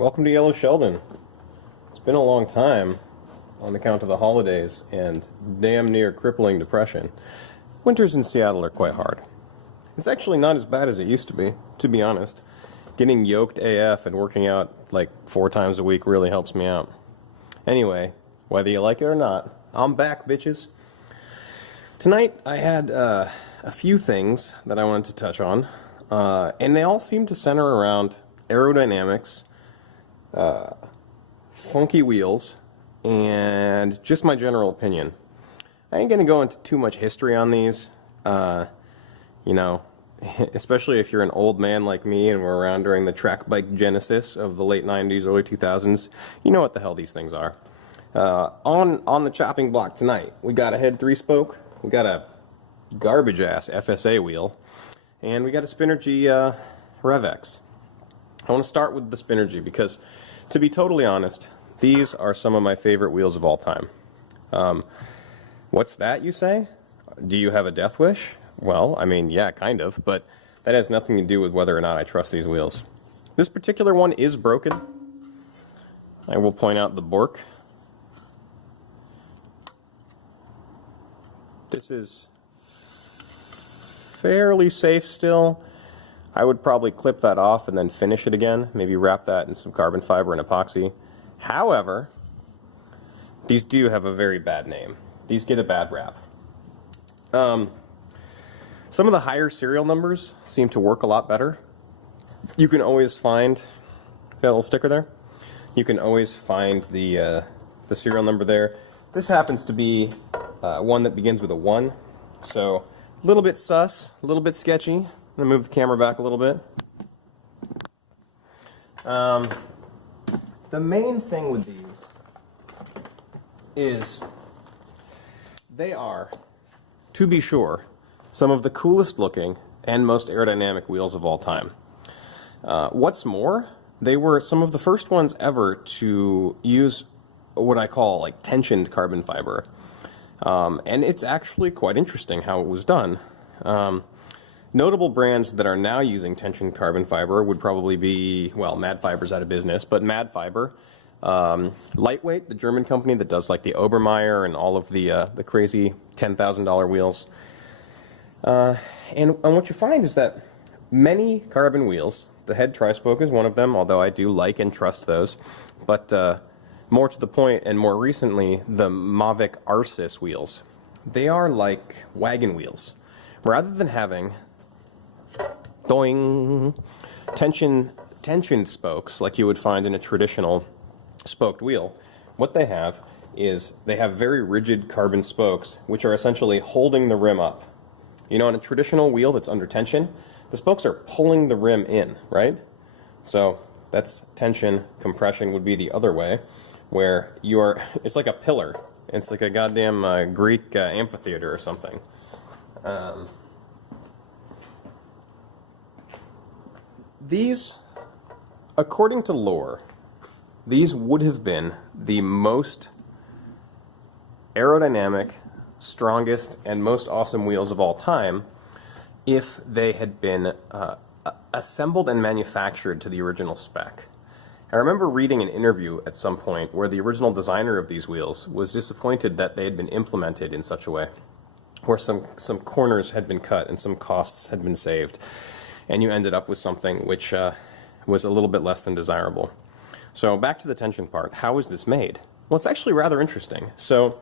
Welcome to Yellow Sheldon. It's been a long time on account of the holidays and damn near crippling depression. Winters in Seattle are quite hard. It's actually not as bad as it used to be honest. Getting yoked AF and working out like 4 times a week really helps me out. Anyway, whether you like it or not, I'm back, bitches. Tonight I had a few things that I wanted to touch on, and they all seem to center around aerodynamics, funky wheels, and just my general opinion. I ain't gonna go into too much history on these, you know, especially if you're an old man like me and we're around during the track bike genesis of the late 90s, early 2000s. You know what the hell these things are. On the chopping block tonight, we got a head 3-spoke, we got a garbage ass FSA wheel, and we got a Spinergy RevX. I want to start with the Spinergy because, to be totally honest, these are some of my favorite wheels of all time. What's that, you say? Do you have a death wish? Well, I mean, yeah, kind of, but that has nothing to do with whether or not I trust these wheels. This particular one is broken. I will point out the Bork. This is fairly safe still. I would probably clip that off and then finish it again, maybe wrap that in some carbon fiber and epoxy. However, these do have a very bad name. These get a bad rap. Some of the higher serial numbers seem to work a lot better. You can always find, see that little sticker there? You can always find the serial number there. This happens to be one that begins with a 1, so a little bit sus, a little bit sketchy. I'm going to move the camera back a little bit. The main thing with these is they are, to be sure, some of the coolest looking and most aerodynamic wheels of all time. What's more, they were some of the first ones ever to use what I call like tensioned carbon fiber. And it's actually quite interesting how it was done. Notable brands that are now using tension carbon fiber would probably be, well, Mad Fiber's out of business, but Mad Fiber, Lightweight, the German company that does like the Obermeyer and all of the crazy $10,000 wheels. And what you find is that many carbon wheels, the head tri-spoke is one of them, although I do like and trust those, but more to the point and more recently, the Mavic Arcis wheels. They are like wagon wheels. Rather than having doing tensioned spokes like you would find in a traditional spoked wheel, what they have is they have very rigid carbon spokes which are essentially holding the rim up. You know, in a traditional wheel that's under tension, the spokes are pulling the rim in, right? So that's tension. Compression would be the other way, where it's like a pillar. It's like a goddamn Greek amphitheater or something. These, according to lore, these would have been the most aerodynamic, strongest, and most awesome wheels of all time if they had been assembled and manufactured to the original spec. I remember reading an interview at some point where the original designer of these wheels was disappointed that they had been implemented in such a way, where some corners had been cut and some costs had been saved, and you ended up with something which was a little bit less than desirable. So back to the tension part. How is this made? Well, it's actually rather interesting. So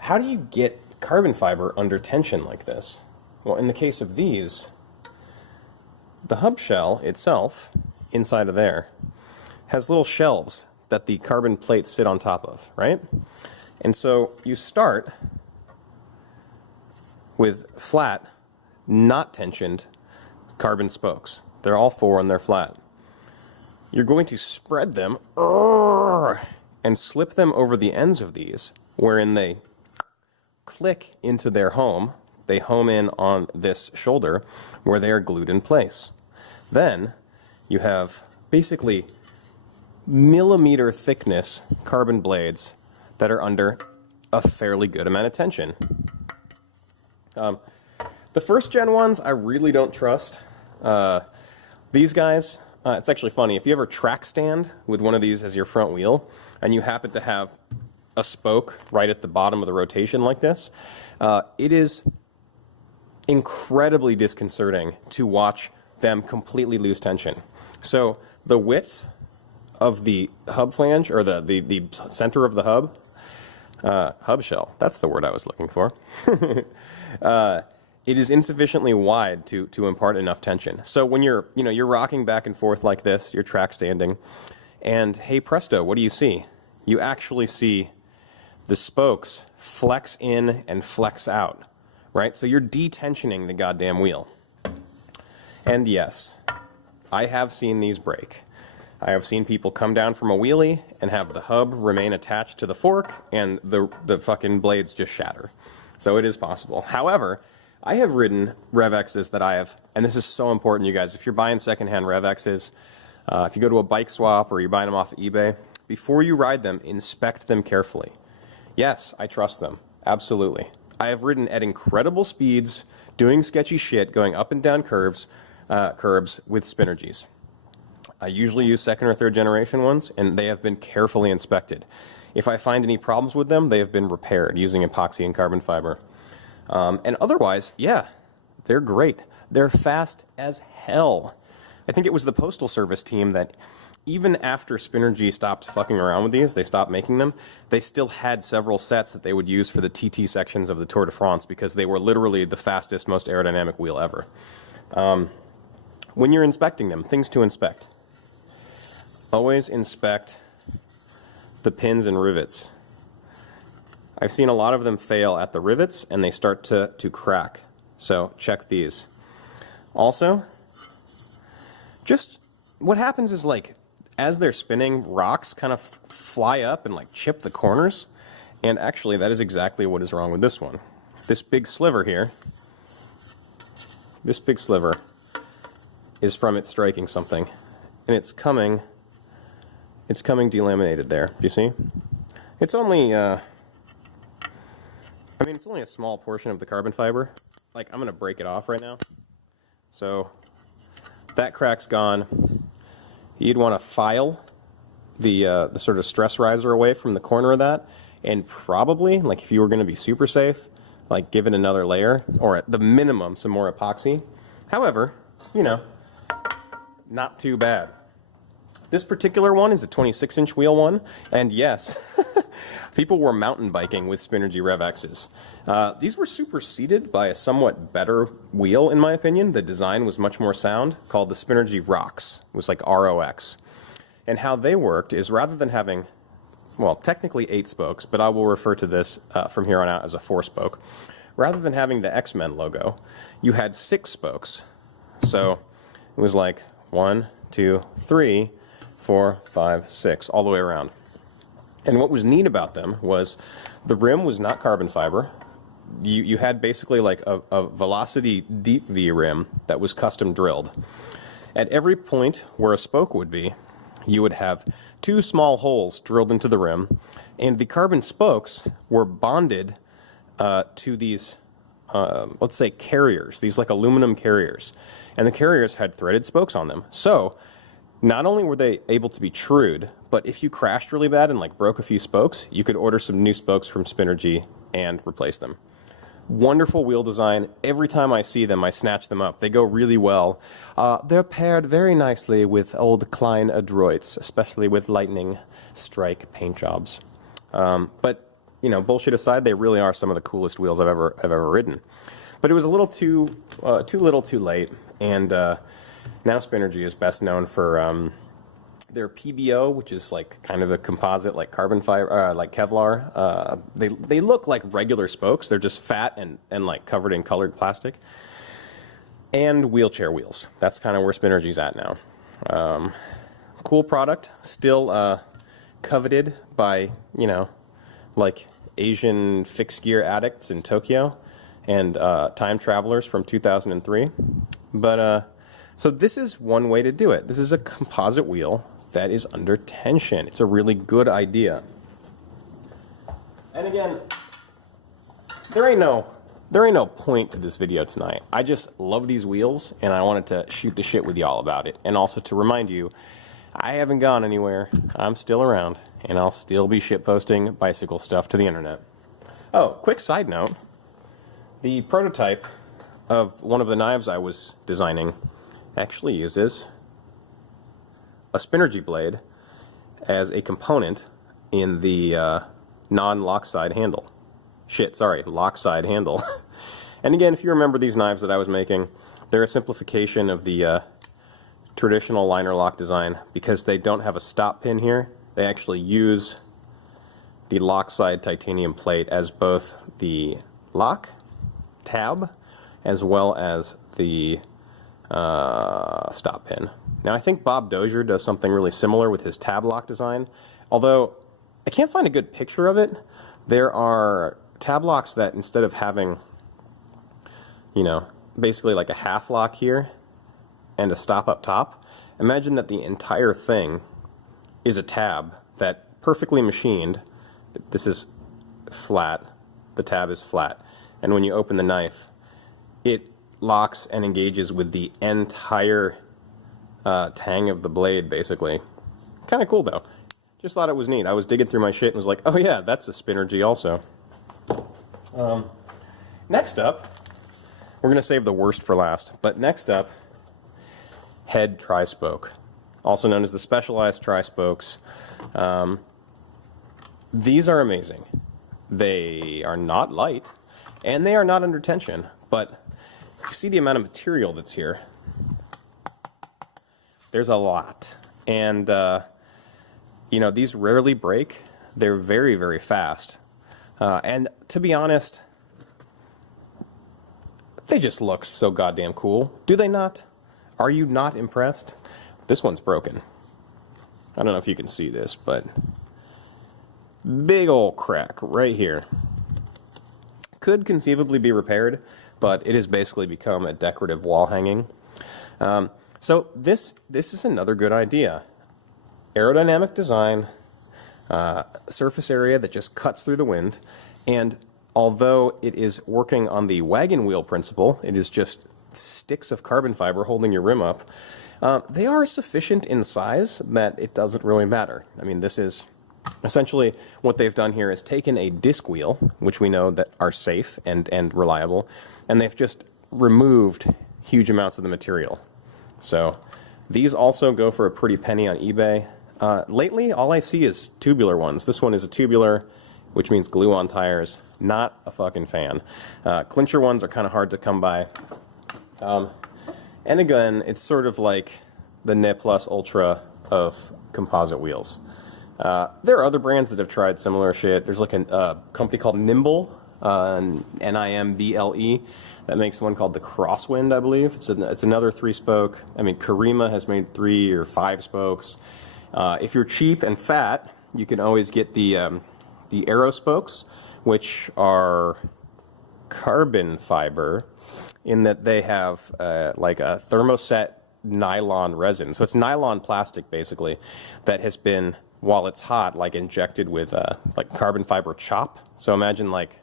how do you get carbon fiber under tension like this? Well, in the case of these, the hub shell itself, inside of there, has little shelves that the carbon plates sit on top of, right? And so you start with flat, not tensioned carbon spokes. They're all 4 and they're flat. You're going to spread them and slip them over the ends of these, wherein they click into their home. They home in on this shoulder where they are glued in place. Then you have basically millimeter thickness carbon blades that are under a fairly good amount of tension. The first gen ones I really don't trust. These guys it's actually funny. If you ever track stand with one of these as your front wheel, and you happen to have a spoke right at the bottom of the rotation like this, it is incredibly disconcerting to watch them completely lose tension. So the width of the hub flange, or the center of the hub shell, that's the word I was looking for, it is insufficiently wide to impart enough tension. So when you're rocking back and forth like this, you're track standing, and hey presto, what do you see? You actually see the spokes flex in and flex out, right? So you're detensioning the goddamn wheel. And yes, I have seen these break. I have seen people come down from a wheelie and have the hub remain attached to the fork, and the fucking blades just shatter. So it is possible. However, I have ridden RevX's that I have, and this is so important, you guys, if you're buying secondhand RevX's, if you go to a bike swap or you're buying them off of eBay, before you ride them, inspect them carefully. Yes, I trust them. Absolutely. I have ridden at incredible speeds, doing sketchy shit, going up and down curbs with Spinergies. I usually use second or third generation ones, and they have been carefully inspected. If I find any problems with them, they have been repaired using epoxy and carbon fiber. And otherwise, yeah, they're great. They're fast as hell. I think it was the Postal Service team that, even after Spinergy stopped fucking around with these, they stopped making them, they still had several sets that they would use for the TT sections of the Tour de France because they were literally the fastest, most aerodynamic wheel ever. When you're inspecting them, things to inspect. Always inspect the pins and rivets. I've seen a lot of them fail at the rivets and they start to crack. So check these. Also, just what happens is, like, as they're spinning, rocks kind of fly up and like chip the corners. And actually that is exactly what is wrong with this one. This big sliver here, this big sliver is from it striking something. And it's coming delaminated there. Do you see? It's only, it's only a small portion of the carbon fiber. Like, I'm gonna break it off right now. So that crack's gone. You'd want to file the sort of stress riser away from the corner of that, and probably, like, if you were going to be super safe, like, give it another layer, or at the minimum some more epoxy. However, not too bad. This particular one is a 26-inch wheel one, and yes, people were mountain biking with Spinergy RevX's. These were superseded by a somewhat better wheel, in my opinion. The design was much more sound, called the Spinergy Rocks. It was like ROX. And how they worked is, rather than having, well, technically 8 spokes, but I will refer to this from here on out as a 4-spoke. Rather than having the X-Men logo, you had 6 spokes. So it was like 1, 2, 3, 4, 5, 6, all the way around. And what was neat about them was the rim was not carbon fiber. You had basically like a Velocity deep V rim that was custom drilled. At every point where a spoke would be, you would have 2 small holes drilled into the rim, and the carbon spokes were bonded to these, let's say, carriers, these like aluminum carriers. And the carriers had threaded spokes on them. So not only were they able to be trued, but if you crashed really bad and like broke a few spokes, you could order some new spokes from Spinergy and replace them. Wonderful wheel design. Every time I see them, I snatch them up. They go really well. They're paired very nicely with old Klein Adroits, especially with lightning strike paint jobs. But bullshit aside, they really are some of the coolest wheels I've ever ridden. But it was a little too little, too late, and now Spinergy is best known for their PBO, which is like kind of a composite, like carbon fiber, like Kevlar. They look like regular spokes. They're just fat and like covered in colored plastic. And wheelchair wheels. That's kind of where Spinergy's at now. Cool product. Still coveted by, like Asian fixed gear addicts in Tokyo and time travelers from 2003. But so this is one way to do it. This is a composite wheel that is under tension. It's a really good idea. And again, there ain't no there ain't no point to this video tonight. I just love these wheels, and I wanted to shoot the shit with y'all about it. And also to remind you, I haven't gone anywhere. I'm still around, and I'll still be shitposting bicycle stuff to the internet. Oh, quick side note. The prototype of one of the knives I was designing actually uses a Spinergy blade as a component in the non-lock side handle. Lock side handle. And again, if you remember these knives that I was making, they're a simplification of the traditional liner lock design because they don't have a stop pin here. They actually use the lock side titanium plate as both the lock tab as well as the stop pin. Now I think Bob Dozier does something really similar with his tab lock design, although I can't find a good picture of it. There are tab locks that instead of having, you know, basically like a half lock here and a stop up top, imagine that the entire thing is a tab that perfectly machined. This is flat, the tab is flat, and when you open the knife, it locks and engages with the entire tang of the blade, basically. Kind of cool, though. Just thought it was neat. I was digging through my shit and was like, oh yeah, that's a Spinergy also. Next up, we're going to save the worst for last, but next up, head tri-spoke, also known as the specialized tri-spokes. These are amazing. They are not light, and they are not under tension, but you see the amount of material that's here. There's a lot, and you know, these rarely break. They're very, very fast, and to be honest, they just look so goddamn cool. Do they not? Are you not impressed? This one's broken. I don't know if you can see this, but big old crack right here. Could conceivably be repaired, but it has basically become a decorative wall hanging. So this is another good idea. Aerodynamic design, surface area that just cuts through the wind, and although it is working on the wagon wheel principle, it is just sticks of carbon fiber holding your rim up, they are sufficient in size that it doesn't really matter. I mean, this is essentially what they've done here is taken a disc wheel, which we know that are safe and reliable, and they've just removed huge amounts of the material. So these also go for a pretty penny on eBay. Lately, all I see is tubular ones. This one is a tubular, which means glue-on tires. Not a fucking fan. Clincher ones are kind of hard to come by. And again, it's sort of like the Ne Plus Ultra of composite wheels. There are other brands that have tried similar shit. There's like a company called Nimble, Nimble, that makes one called the Crosswind, I believe. It's another 3-spoke. I mean, Karima has made 3 or 5 spokes. If you're cheap and fat, you can always get the Aero spokes, which are carbon fiber, in that they have like a thermoset nylon resin. So it's nylon plastic, basically, that has been, while it's hot, like injected with like carbon fiber chop. So imagine like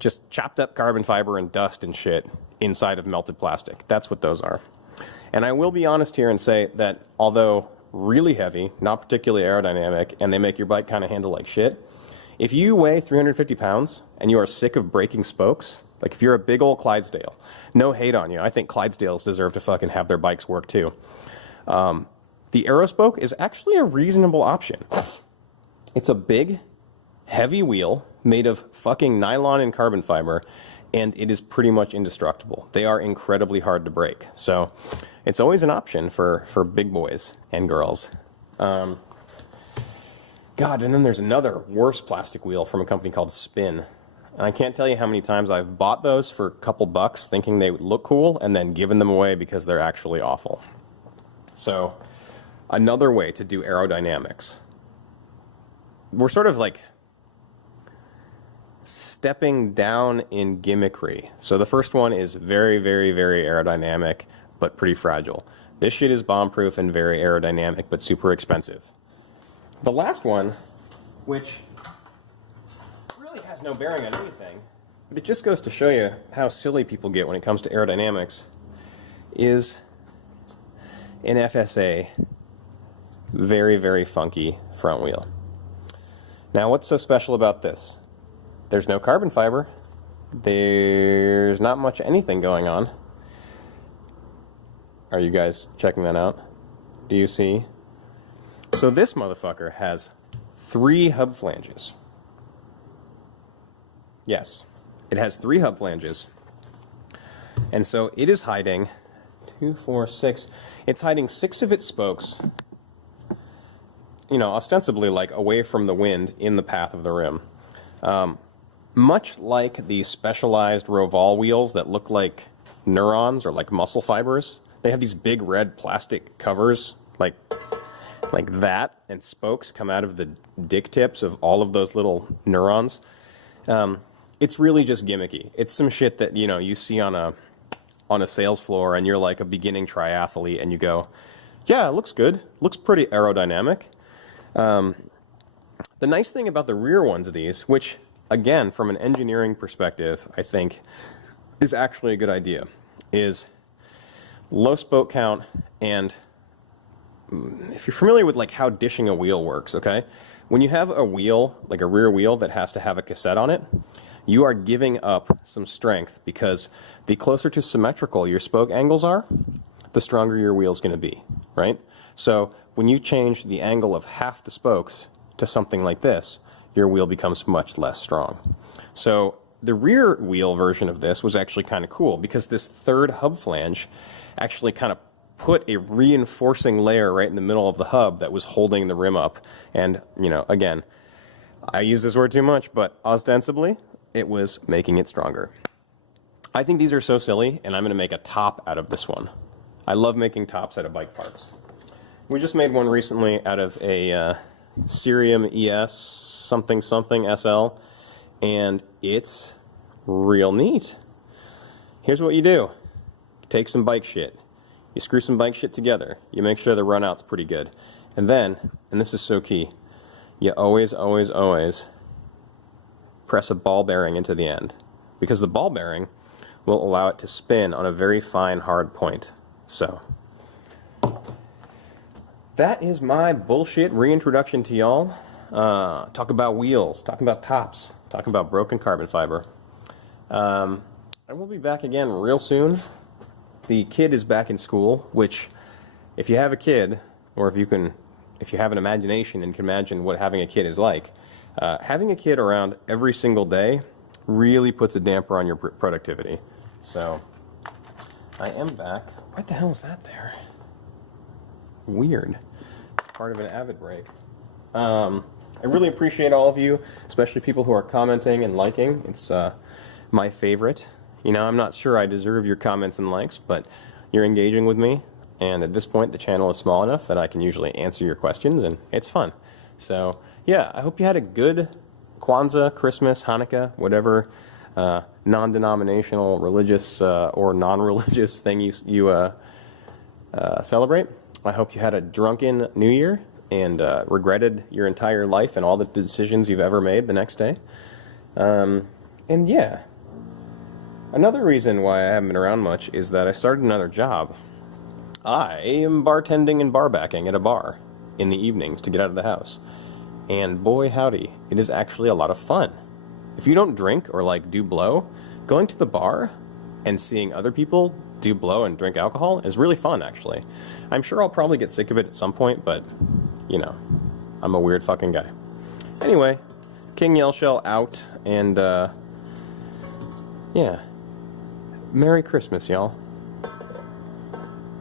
just chopped up carbon fiber and dust and shit inside of melted plastic. That's what those are. And I will be honest here and say that although really heavy, not particularly aerodynamic, and they make your bike kind of handle like shit, if you weigh 350 pounds and you are sick of breaking spokes, like if you're a big old Clydesdale, no hate on you. I think Clydesdales deserve to fucking have their bikes work too. The Aero spoke is actually a reasonable option. It's a big, heavy wheel made of fucking nylon and carbon fiber, and it is pretty much indestructible. They are incredibly hard to break. So it's always an option for big boys and girls. God, and then there's another worse plastic wheel from a company called Spin. And I can't tell you how many times I've bought those for a couple bucks thinking they would look cool and then given them away because they're actually awful. So another way to do aerodynamics. We're sort of like stepping down in gimmickry. So the first one is very, very, very aerodynamic, but pretty fragile. This shit is bomb-proof and very aerodynamic, but super expensive. The last one, which really has no bearing on anything, but it just goes to show you how silly people get when it comes to aerodynamics, is an FSA very, very funky front wheel. Now, what's so special about this? There's no carbon fiber. There's not much anything going on. Are you guys checking that out? Do you see? So this motherfucker has 3 hub flanges. Yes, it has 3 hub flanges. And so it is hiding 2, 4, 6. It's hiding 6 of its spokes, you know, ostensibly like away from the wind in the path of the rim. Much like the specialized Roval wheels that look like neurons or like muscle fibers, they have these big red plastic covers like that, and spokes come out of the dick tips of all of those little neurons. It's really just gimmicky. It's some shit that, you know, you see on a sales floor and you're like a beginning triathlete and you go, yeah, it looks good. Looks pretty aerodynamic. The nice thing about the rear ones of these, which again, from an engineering perspective, I think is actually a good idea, is low spoke count. And if you're familiar with like how dishing a wheel works, okay? When you have a wheel, like a rear wheel that has to have a cassette on it, you are giving up some strength, because the closer to symmetrical your spoke angles are, the stronger your wheel's going to be, right? So when you change the angle of half the spokes to something like this, your wheel becomes much less strong. So the rear wheel version of this was actually kind of cool, because this third hub flange actually kind of put a reinforcing layer right in the middle of the hub that was holding the rim up. And, you know, again, I use this word too much, but ostensibly, it was making it stronger. I think these are so silly, and I'm going to make a top out of this one. I love making tops out of bike parts. We just made one recently out of a Cerium ES something SL, and it's real neat. Here's what you do. You take some bike shit. You screw some bike shit together. You make sure the run out's pretty good. And then, and this is so key, you always, always, always press a ball bearing into the end, because the ball bearing will allow it to spin on a very fine, hard point. So that is my bullshit reintroduction to y'all. Talk about wheels, talking about tops, talking about broken carbon fiber. I will be back again real soon. The kid is back in school, which, if you have a kid, or if you have an imagination and can imagine what having a kid is like, having a kid around every single day really puts a damper on your productivity. So, I am back. What the hell is that there? Weird. It's part of an Avid break. I really appreciate all of you, especially people who are commenting and liking. It's my favorite. You know, I'm not sure I deserve your comments and likes, but you're engaging with me, and at this point the channel is small enough that I can usually answer your questions, and it's fun. So, yeah, I hope you had a good Kwanzaa, Christmas, Hanukkah, whatever non-denominational, religious, or non-religious thing you celebrate. I hope you had a drunken New Year and regretted your entire life and all the decisions you've ever made the next day. And yeah. Another reason why I haven't been around much is that I started another job. I am bartending and bar backing at a bar in the evenings to get out of the house. And boy howdy, it is actually a lot of fun. If you don't drink or like do blow, going to the bar and seeing other people do blow and drink alcohol is really fun, actually. I'm sure I'll probably get sick of it at some point, but, you know, I'm a weird fucking guy. Anyway, King Yellshell out, and, yeah. Merry Christmas, y'all.